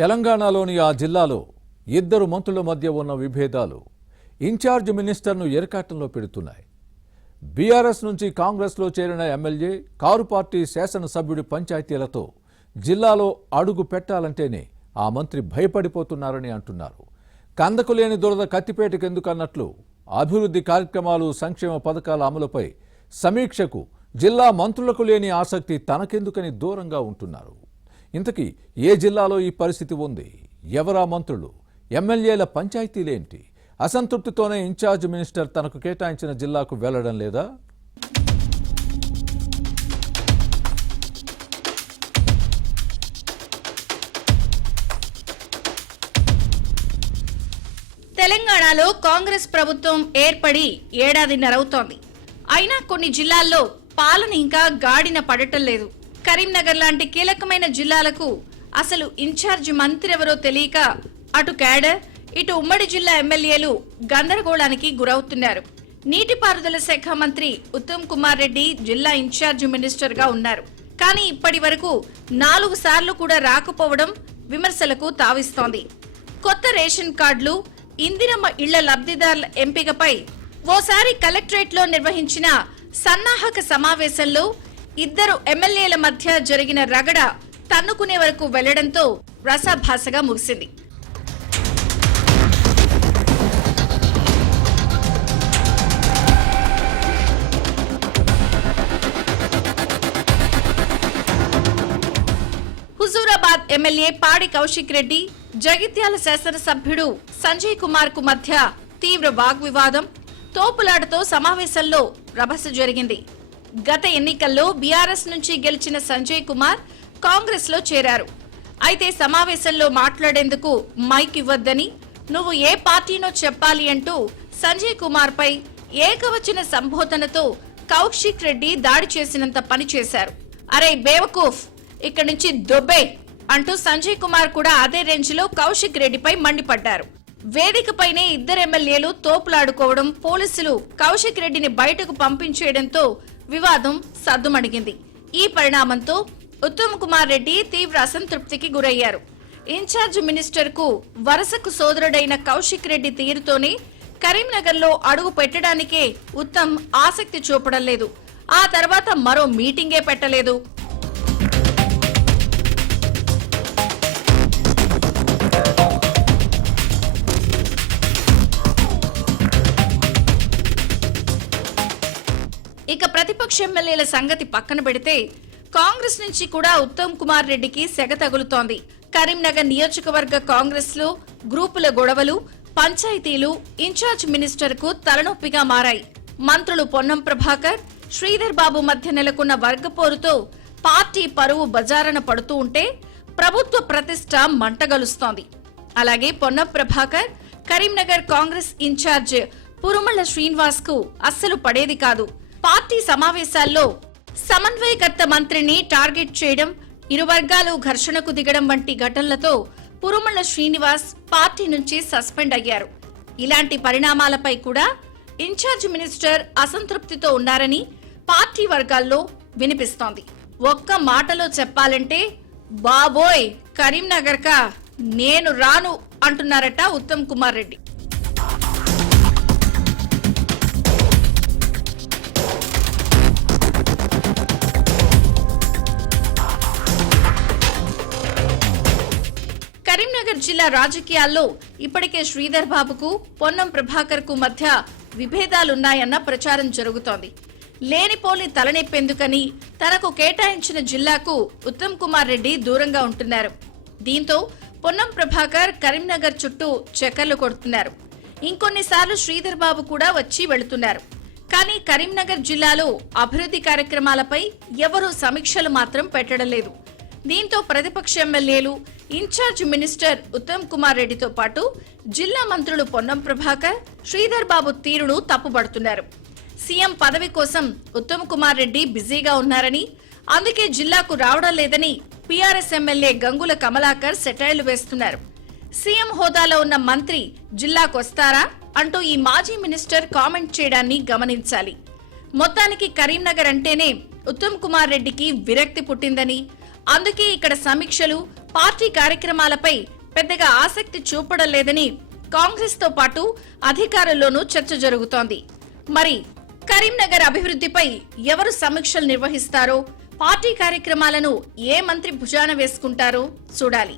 తెలంగాణలోని ఆ జిల్లాలో ఇద్దరు మంత్రుల మధ్య ఉన్న విభేదాలు ఇన్ఛార్జ్ మినిస్టర్ను ఎరకాటంలో పెడుతున్నాయి. బీఆర్ఎస్ నుంచి కాంగ్రెస్లో చేరిన ఎమ్మెల్యే, కారు పార్టీ శాసనసభ్యుడి పంచాయతీలతో జిల్లాలో అడుగు పెట్టాలంటేనే ఆ మంత్రి భయపడిపోతున్నారని అంటున్నారు. కందకు లేని దురద కత్తిపేటకెందుకన్నట్లు అభివృద్ధి కార్యక్రమాలు, సంక్షేమ పథకాల అమలుపై సమీక్షకు జిల్లా మంత్రులకు లేని ఆసక్తి తనకెందుకని దూరంగా ఉంటున్నారు. ఇంతకీ ఏ జిల్లాలో ఈ పరిస్థితి ఉంది? ఎవరా మంత్రులు? ఎమ్మెల్యేల పంచాయతీలేంటి? అసంతృప్తితోనే ఇన్ఛార్జ్ మినిస్టర్ తనకు కేటాయించిన జిల్లాకు వెళ్లడం లేదా? తెలంగాణలో కాంగ్రెస్ ప్రభుత్వం ఏర్పడి ఏడాదిన్నర అవుతోంది. అయినా కొన్ని జిల్లాల్లో పాలన ఇంకా గాడిన పడటం లేదు. కరీంనగర్ లాంటి కీలకమైన జిల్లాలకు అసలు ఇన్ఛార్జ్ మంత్రి ఎవరో తెలియక అటు క్యాడర్, ఇటు ఉమ్మడి జిల్లా ఎమ్మెల్యేలు గందరగోళానికి గురవుతున్నారు. నీటిపారుదల శాఖ మంత్రి ఉత్తమ్ కుమార్ రెడ్డి జిల్లా ఇన్ఛార్జ్ మినిస్టర్ గా ఉన్నారు. కానీ ఇప్పటి వరకు 4 సార్లు కూడా రాకపోవడం విమర్శలకు తావిస్తోంది. కొత్త రేషన్ కార్డులు, ఇందిరమ్మ ఇళ్ల లబ్ధిదారుల ఎంపికపై ఓసారి కలెక్టరేట్ లో నిర్వహించిన సన్నాహక సమావేశంలో ఇద్దరు ఎమ్మెల్యేల మధ్య జరిగిన రగడ తన్నుకునే వరకు వెళ్లడంతో రసాభాసగా ముగిసింది. హుజూరాబాద్ ఎమ్మెల్యే పాడి కౌశిక్ రెడ్డి, జగిత్యాల శాసనసభ్యుడు సంజయ్ కుమార్ కు మధ్య తీవ్ర వాగ్వివాదం, తోపులాటతో సమావేశంలో రభస జరిగింది. గత ఎన్నికల్లో బీఆర్ఎస్ నుంచి గెలిచిన సంజయ్ కుమార్ కాంగ్రెస్ లో చేరారు. అయితే సమావేశంలో మాట్లాడేందుకు మైక్ ఇవ్వద్దని, నువ్వు ఏ పార్టీనో చెప్పాలి అంటూ సంజయ్ కుమార్ పై ఏకవచన సంబోధనతో కౌశిక్ రెడ్డి దాడి చేసినంత పని చేశారు. అరే బేవకూఫ్, ఇక్కడి నుంచి దొబ్బే అంటూ సంజయ్ కుమార్ కూడా అదే రేంజ్ లో కౌశిక్ రెడ్డిపై మండిపడ్డారు. వేదికపైనే ఇద్దరు ఎమ్మెల్యేలు తోపులాడుకోవడం, పోలీసులు కౌశిక్ రెడ్డిని బయటకు పంపించేయడంతో వివాదం సద్దుమణిగింది. ఈ పరిణామంతో ఉత్తమ్ కుమార్ రెడ్డి తీవ్ర అసంతృప్తికి గురయ్యారు. ఇన్ఛార్జ్ మినిస్టర్ కు వరుసకు సోదరుడైన కౌశిక్ రెడ్డి తీరుతోనే కరీంనగర్ లో అడుగు పెట్టడానికే ఉత్తమ్ ఆసక్తి చూపడం లేదు. ఆ తర్వాత మరో మీటింగే పెట్టలేదు. ఇక ప్రతిపక్ష ఎమ్మెల్యేల సంగతి పక్కన పెడితే కాంగ్రెస్ నుంచి కూడా ఉత్తమ్ కుమార్ రెడ్డికి సెగ తగులుతోంది. కరీంనగర్ నియోజకవర్గ కాంగ్రెస్ లో గ్రూపుల గొడవలు, పంచాయతీలు ఇన్ఛార్జ్ మినిస్టర్ కు తలనొప్పిగా మారాయి. మంత్రులు పొన్నం ప్రభాకర్, శ్రీధర్ బాబు మధ్య నెలకొన్న వర్గపోరుతో పార్టీ పరువు బజారన పడుతూ ఉంటే ప్రభుత్వ ప్రతిష్ట మంటగలుస్తోంది. అలాగే పొన్నం ప్రభాకర్ కరీంనగర్ కాంగ్రెస్ ఇన్ఛార్జ్ పురుమళ్ల శ్రీనివాస్ కు అస్సలు పడేది కాదు. పార్టీ సమావేశాల్లో సమన్వయకర్త మంత్రిని టార్గెట్ చేయడం, ఇరు వర్గాలు ఘర్షణకు దిగడం వంటి ఘటనలతో పురుమళ్ల శ్రీనివాస్ పార్టీ నుంచి సస్పెండ్ అయ్యారు. ఇలాంటి పరిణామాలపై కూడా ఇన్ఛార్జ్ మినిస్టర్ అసంతృప్తితో ఉన్నారని పార్టీ వర్గాల్లో వినిపిస్తోంది. ఒక్క మాటలో చెప్పాలంటే బాబోయ్ కరీంనగర్ కా నేను రాను అంటున్నారట ఉత్తమ్ కుమార్ రెడ్డి. కరీంనగర్ జిల్లా రాజకీయాల్లో ఇప్పటికే శ్రీధర్ బాబుకు, పొన్నం ప్రభాకర్ కు మధ్య విభేదాలున్నాయన్న ప్రచారం జరుగుతోంది. లేనిపోని తలనొప్పెందుకని తనకు కేటాయించిన జిల్లాకు ఉత్తమ్ కుమార్ రెడ్డి దూరంగా ఉంటున్నారు. దీంతో పొన్నం ప్రభాకర్ కరీంనగర్ చుట్టూ చక్కర్లు కొడుతున్నారు. ఇంకొన్నిసార్లు శ్రీధర్ బాబు కూడా వచ్చి వెళుతున్నారు. కానీ కరీంనగర్ జిల్లాలో అభివృద్ధి కార్యక్రమాలపై ఎవరూ సమీక్షలు మాత్రం పెట్టడం లేదు. దీంతో ప్రతిపక్ష ఎమ్మెల్యేలు, ఇన్ఛార్జ్ మినిస్టర్ ఉత్తమ్ కుమార్ రెడ్డితో పాటు జిల్లా మంత్రులు పొన్నం ప్రభాకర్, శ్రీధర్ బాబు తీరును తప్పుపడుతున్నారు. సీఎం పదవి కోసం ఉత్తమ్ కుమార్ రెడ్డి బిజీగా ఉన్నారని, అందుకే జిల్లాకు రావడం లేదని బీఆర్ఎస్ ఎమ్మెల్యే గంగుల కమలాకర్ సెటైర్లు వేస్తున్నారు. సీఎం హోదాలో ఉన్న మంత్రి జిల్లాకొస్తారా అంటూ ఈ మాజీ మినిస్టర్ కామెంట్ చేయడాన్ని గమనించాలి. మొత్తానికి కరీంనగర్ అంటేనే ఉత్తమ్ కుమార్ రెడ్డికి విరక్తి పుట్టిందని, అందుకే ఇక్కడ సమీక్షలు, పార్టీ కార్యక్రమాలపై పెద్దగా ఆసక్తి చూపడం లేదని కాంగ్రెస్ తో పాటు అధికారుల్లోనూ చర్చ జరుగుతోంది. మరి కరీంనగర్ అభివృద్ధిపై ఎవరు సమీక్షలు నిర్వహిస్తారో, పార్టీ కార్యక్రమాలను ఏ మంత్రి భుజాన వేసుకుంటారో చూడాలి.